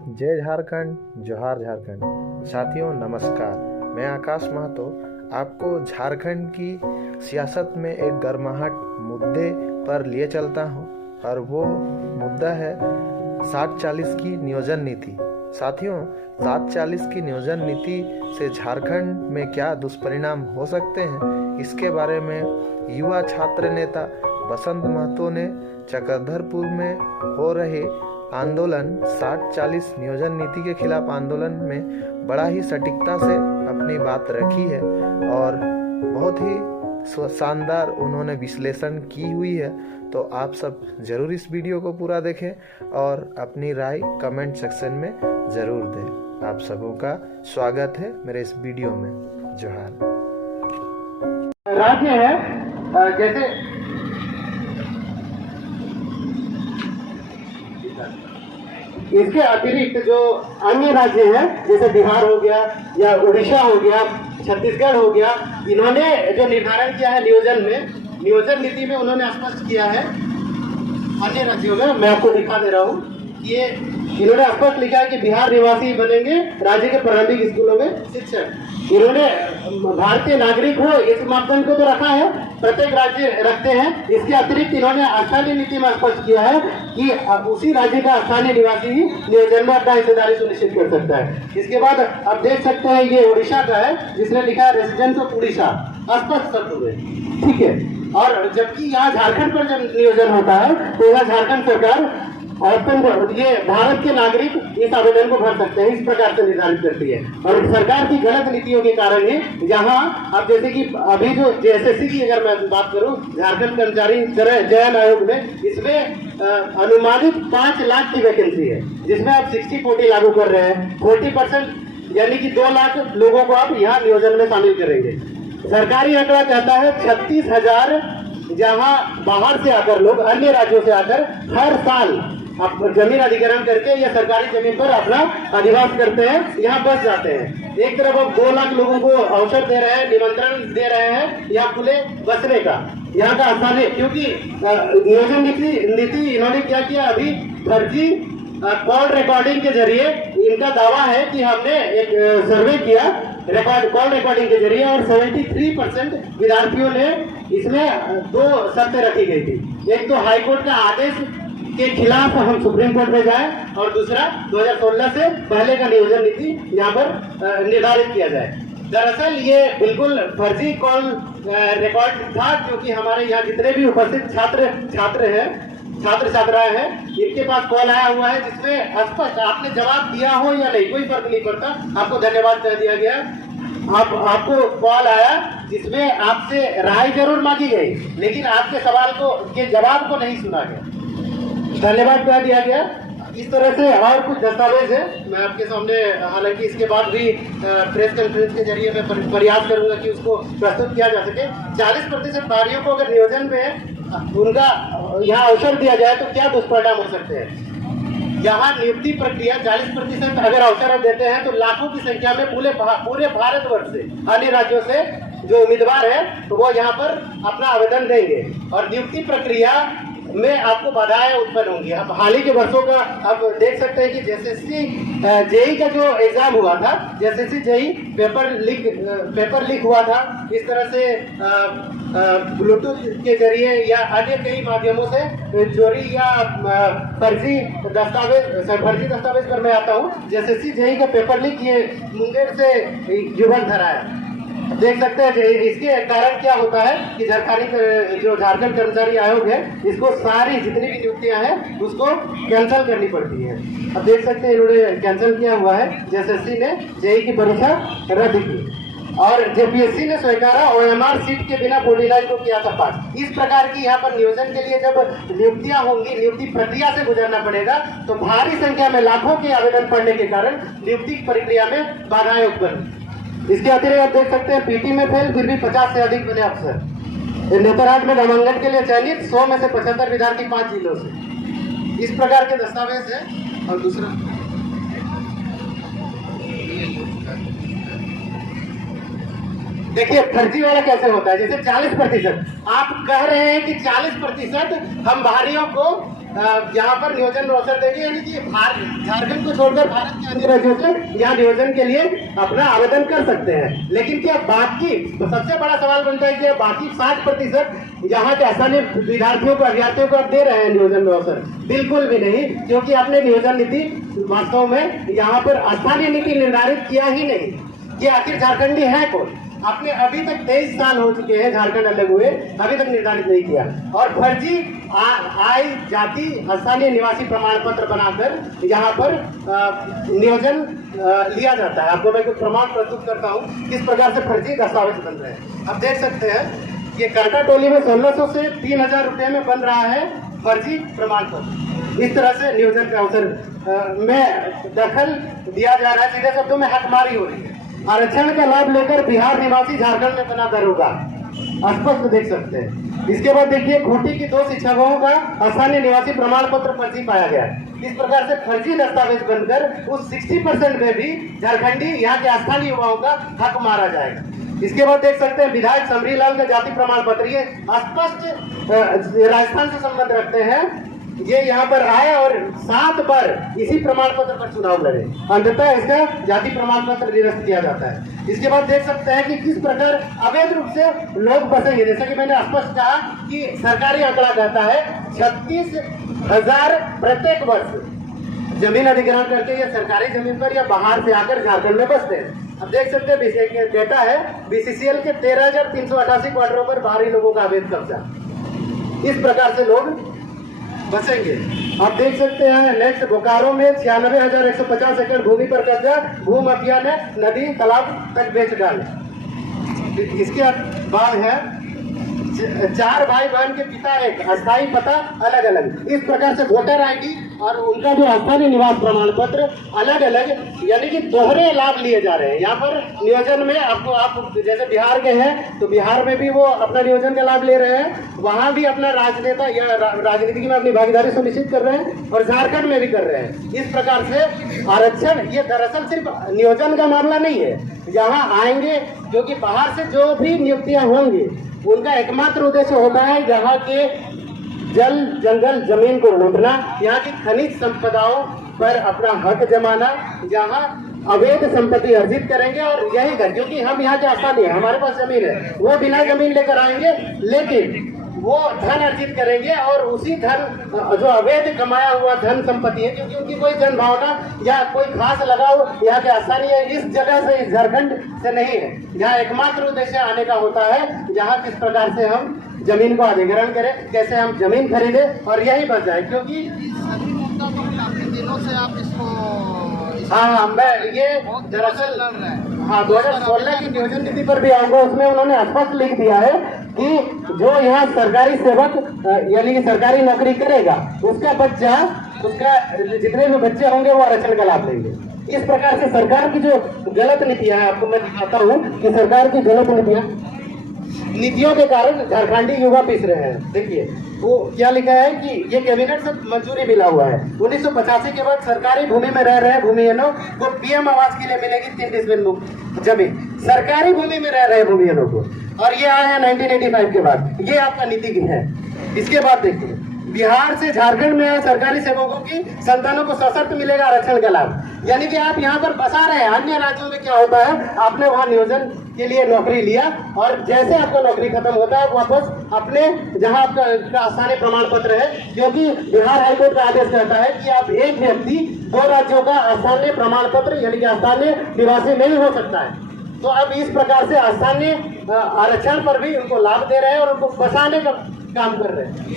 जय झारखंड, जोहार झारखंड। साथियों नमस्कार, मैं आकाश महतो आपको झारखंड की सियासत में एक गर्माहट मुद्दे पर लिए चलता हूं और वो मुद्दा है 60-40 की नियोजन नीति। साथियों 60-40 की नियोजन नीति से झारखंड में क्या दुष्परिणाम हो सकते हैं, इसके बारे में युवा छात्र नेता बसंत महतो ने चक्रधरपुर में हो रहे आंदोलन 60-40 नियोजन नीति के खिलाफ आंदोलन में बड़ा ही सटीकता से अपनी बात रखी है और बहुत ही शानदार उन्होंने विश्लेषण की हुई है। तो आप सब जरूर इस वीडियो को पूरा देखें और अपनी राय कमेंट सेक्शन में जरूर दें। आप सबों का स्वागत है मेरे इस वीडियो में। जोहार। राज्य है जैसे इसके अतिरिक्त जो अन्य राज्य हैं जैसे बिहार हो गया या उड़ीसा हो गया, छत्तीसगढ़ हो गया, इन्होंने जो निर्धारण किया है नियोजन नीति में उन्होंने स्पष्ट किया है। अन्य राज्यों में मैं आपको दिखा दे रहा हूँ, ये इन्होंने स्पष्ट लिखा है कि बिहार निवासी बनेंगे राज्य के प्रारंभिक स्कूलों में शिक्षक। इन्होंने भारतीय नागरिक हो इस मापदंड को तो रखा है, प्रत्येक राज्य रखते हैं। इसके अतिरिक्त इन्होंने स्थानीय नीति में स्पष्ट किया है कि उसी राज्य का स्थानीय निवासी ही नियोजन में अपना हिस्सेदारी सुनिश्चित कर सकता है। इसके बाद आप देख सकते हैं ये उड़ीसा का है जिसने लिखा है रेसिडेंस ऑफ उड़ीसा, स्पष्ट शब्द में, ठीक है। और जबकि यहाँ झारखंड पर जब नियोजन होता है तो यहाँ झारखंड सरकार ये भारत के नागरिक इस आवेदन को भर सकते हैं, इस प्रकार से निर्धारित करती है। और सरकार की गलत नीतियों के कारण ही यहाँ अब जैसे कि अभी जो JSSC की अगर मैं बात करूँ, झारखंड कर्मचारी चयन आयोग में, इसमें अनुमानित 5 लाख की वैकेंसी है जिसमें आप 60-40 लागू कर रहे हैं। 40% यानी कि 2 लाख लोगों को आप यहाँ नियोजन में शामिल करेंगे। सरकारी आंकड़ा कहता है 36,000 जहाँ बाहर से आकर लोग अन्य राज्यों से आकर हर साल जमीन अधिग्रहण करके या सरकारी जमीन पर अपना अधिवास करते हैं, यहाँ बस जाते हैं। एक तरफ अब 2 लाख लोगों को अवसर दे रहे हैं, निमंत्रण दे रहे हैं यहाँ खुले बसने का, यहाँ का आसानी, क्योंकि नियोजन नीति इन्होंने क्या किया, अभी फर्जी कॉल रिकॉर्डिंग के जरिए इनका दावा है कि हमने एक सर्वे किया कॉल रिकॉर्डिंग के जरिए और 73% विद्यार्थियों ने इसमें 2 शर्तें रखी गई थी। एक तो हाईकोर्ट का आदेश के खिलाफ हम सुप्रीम कोर्ट में जाए और दूसरा 2016 से पहले का नियोजन नीति यहाँ पर निर्धारित किया जाए। दरअसल ये बिल्कुल फर्जी कॉल रिकॉर्ड था, क्योंकि हमारे यहाँ जितने भी उपस्थित छात्र छात्राएं हैं, इनके पास कॉल आया हुआ है जिसमें स्पष्ट आपने जवाब दिया हो या नहीं कोई फर्क नहीं पड़ता, आपको धन्यवाद कह दिया गया। आपको कॉल आया जिसमें आपसे राय जरूर मांगी गई लेकिन आपके सवाल के जवाब को नहीं सुना गया, धन्यवाद कह दिया गया। इस तरह से और कुछ दस्तावेज है, मैं आपके सामने, हालांकि इसके बाद भी प्रेस कॉन्फ्रेंस के जरिए मैं प्रयास करूंगा कि उसको प्रस्तुत किया जा सके। 40% भाइयों को अगर नियोजन में उनका यहाँ अवसर दिया जाए तो क्या दुष्परिणाम हो सकते हैं। यहाँ नियुक्ति प्रक्रिया 40% अगर अवसर देते हैं तो लाखों की संख्या में पूरे भारतवर्ष से अन्य राज्यों से जो उम्मीदवार है तो वो यहाँ पर अपना आवेदन देंगे और नियुक्ति प्रक्रिया में आपको बाधाएं उत्पन्न होंगी। अब हाल ही के वर्षों का आप देख सकते हैं कि JSSC JEE का जो एग्जाम हुआ था, JSSC JEE पेपर लीक हुआ था। इस तरह से ब्लूटूथ के जरिए या अन्य कई माध्यमों से चोरी या फर्जी दस्तावेज पर मैं आता हूँ। JSSC JEE का पेपर लीक ये मुंगेर से युवक धरा है, देख सकते हैं। इसके कारण क्या होता है कि झारखंड कर्मचारी आयोग है, इसको सारी जितनी भी नियुक्तियां हैं उसको कैंसिल करनी पड़ती है। अब देख सकते हैं इन्होंने कैंसिल किया हुआ है। JSSC ने JEE की परीक्षा रद्द की और JPSC ने स्वीकारा OMR सीट के बिना 49 को किया था पास। इस प्रकार की यहाँ पर नियोजन के लिए जब नियुक्तियां होंगी, नियुक्ति प्रक्रिया से गुजरना पड़ेगा तो भारी संख्या में लाखों के आवेदन पड़ने के कारण नियुक्ति प्रक्रिया में बाधाएं उत्पन्न। इसके अतिरिक्त आप देख सकते हैं PT में फेल फिर भी 50 से अधिक बने अफसर। नेतरहाट में नामांकन के लिए चयनित 100 में से 75 विद्यार्थी 5 जिलों से। इस प्रकार के दस्तावेज है। और दूसरा देखिए फर्जी वाला कैसे होता है, जैसे 40% आप कह रहे हैं कि 40% हम बाहरियों को यहाँ पर नियोजन में अवसर देंगे, यानी कि झारखंड को छोड़कर भारत के अन्य राज्यों से यहाँ नियोजन के लिए अपना आवेदन कर सकते हैं। लेकिन क्या बाकी सबसे बड़ा सवाल बनता है कि बाकी 60% यहाँ के स्थानीय विद्यार्थियों को, अभ्यर्थियों को आप दे रहे हैं नियोजन में अवसर? बिल्कुल भी नहीं, क्योंकि आपने नियोजन नीति वास्तव में यहाँ पर स्थानीय नीति निर्धारित किया ही नहीं कि आखिर झारखंडी है कौन। आपने अभी तक 23 साल हो चुके हैं झारखंड अलग हुए, अभी तक निर्धारित नहीं किया, और फर्जी आय, जाति, स्थानीय निवासी प्रमाण पत्र बनाकर यहाँ पर नियोजन लिया जाता है। आपको मैं कुछ प्रमाण प्रस्तुत करता हूँ किस प्रकार से फर्जी दस्तावेज बन रहे हैं। आप देख सकते हैं ये कांटा टोली में 1600 से 3000 रुपये में बन रहा है फर्जी प्रमाण पत्र। इस तरह से नियोजन का अवसर में दखल दिया जा रहा है, सीधे शब्दों में हकमारी हो रही है। आरक्षण का लाभ लेकर बिहार निवासी झारखंड में बना दरोगा, स्पष्ट देख सकते हैं। इसके बाद देखिए खूंटी की 2 शिक्षकों का स्थानीय निवासी प्रमाण पत्र फर्जी पाया गया। इस प्रकार से फर्जी दस्तावेज बनकर उस 60% में भी झारखंडी यहाँ के स्थानीय युवाओं का हक मारा जाएगा। इसके बाद देख सकते हैं विधायक समरीलाल का जाति प्रमाण पत्र, ये स्पष्ट राजस्थान से संबंध रखते हैं। ये यहाँ पर आए और 7 बार इसी प्रमाण पत्र पर चुनाव लड़े, अंततः इसका जाति प्रमाण पत्र निरस्त किया जाता है। इसके बाद देख सकते हैं कि किस प्रकार अवैध रूप से लोग बसेंगे। जैसा कि मैंने स्पष्ट कहा कि सरकारी आंकड़ा कहता है 36,000 प्रत्येक वर्ष जमीन अधिग्रहण करके ये सरकारी जमीन पर या बाहर से आकर झारखंड में बसते हैं। अब देख सकते हैं डेटा है BCCL के 13,388 क्वार्टरों पर बाहरी लोगों का अवैध कब्जा। इस प्रकार से लोग बसेंगे। आप देख सकते हैं नेक्स्ट बोकारो में 96,150 एकड़ भूमि पर कब्जा, भू माफिया ने नदी तालाब तक बेच डाले। इसके बाद है 4 भाई बहन के पिता एक, अस्थायी पता अलग अलग। इस प्रकार से वोटर ID और उनका जो स्थानीय निवास प्रमाण पत्र अलग अलग, यानी कि दोहरे लाभ लिए जा रहे हैं। यहाँ पर नियोजन में आपको, आप जैसे बिहार के हैं तो बिहार में भी वो अपना नियोजन का लाभ ले रहे हैं, वहाँ भी अपना राजनेता या राजनीति में अपनी भागीदारी सुनिश्चित कर रहे हैं, और झारखंड में भी कर रहे हैं। इस प्रकार से आरक्षण ये दरअसल सिर्फ नियोजन का मामला नहीं है। यहाँ आएंगे क्योंकि बाहर से जो भी नियुक्तियाँ होंगी उनका एकमात्र उद्देश्य होता है यहाँ के जल, जंगल, जमीन को लूटना, यहाँ की खनिज संपदाओं पर अपना हक जमाना, यहाँ अवैध संपत्ति अर्जित करेंगे और यही कर, क्योंकि हम यहाँ के स्थानीय है, हमारे पास जमीन है, वो बिना जमीन लेकर आएंगे लेकिन वो धन अर्जित करेंगे और उसी धन जो अवैध कमाया हुआ धन संपत्ति है, क्योंकि उनकी कोई जन भावना या कोई खास लगाव यहाँ के स्थानीय इस जगह से, इस झारखंड से नहीं है। यहाँ एकमात्र उद्देश्य आने का होता है जहाँ किस प्रकार से हम जमीन को अधिग्रहण करें, कैसे हम जमीन खरीदे और यही बच जाए। क्योंकि काफी दिनों से आप इसको हाँ मैं ये दरअसल 2016 की नियोजन नीति पर भी आऊंगा, उसमें उन्होंने स्पष्ट लिख दिया है कि जो यहाँ सरकारी सेवक यानी कि सरकारी नौकरी करेगा उसका बच्चा, उसका जितने भी बच्चे होंगे वो आरक्षण का लाभ लेंगे। इस प्रकार से सरकार की जो गलत नीतियां है, आपको मैं दिखाता हूँ कि सरकार की गलत नीतियों के कारण झारखंडी युवा पिस रहे हैं। देखिए वो क्या लिखा है कि ये कैबिनेट से मंजूरी मिला हुआ है। 1985 के बाद सरकारी भूमि में रह रहे भूमिहीनों को PM आवास के लिए मिलेगी 3 डिसमिल जमीन, सरकारी भूमि में रह रहे भूमिहीनों को, और ये आया है 1985 के बाद। ये आपका नीति की है। इसके बाद देखिए बिहार से झारखंड में आए सरकारी सेवकों की संतानों को सशर्त मिलेगा आरक्षण का लाभ, यानी कि आप यहाँ पर बसा रहे हैं। अन्य राज्यों में क्या होता है, आपने वहाँ नियोजन के लिए नौकरी लिया और जैसे आपका नौकरी खत्म होता है वापस अपने जहाँ आपका स्थानीय प्रमाण पत्र है, क्योंकि बिहार हाईकोर्ट का आदेश कहता है कि आप एक व्यक्ति 2 राज्यों का स्थानीय प्रमाण पत्र यानी कि स्थानीय निवासी नहीं हो सकता है। तो अब इस प्रकार से स्थानीय आरक्षण पर भी उनको लाभ दे रहे हैं और उनको बसाने का काम कर रहे हैं।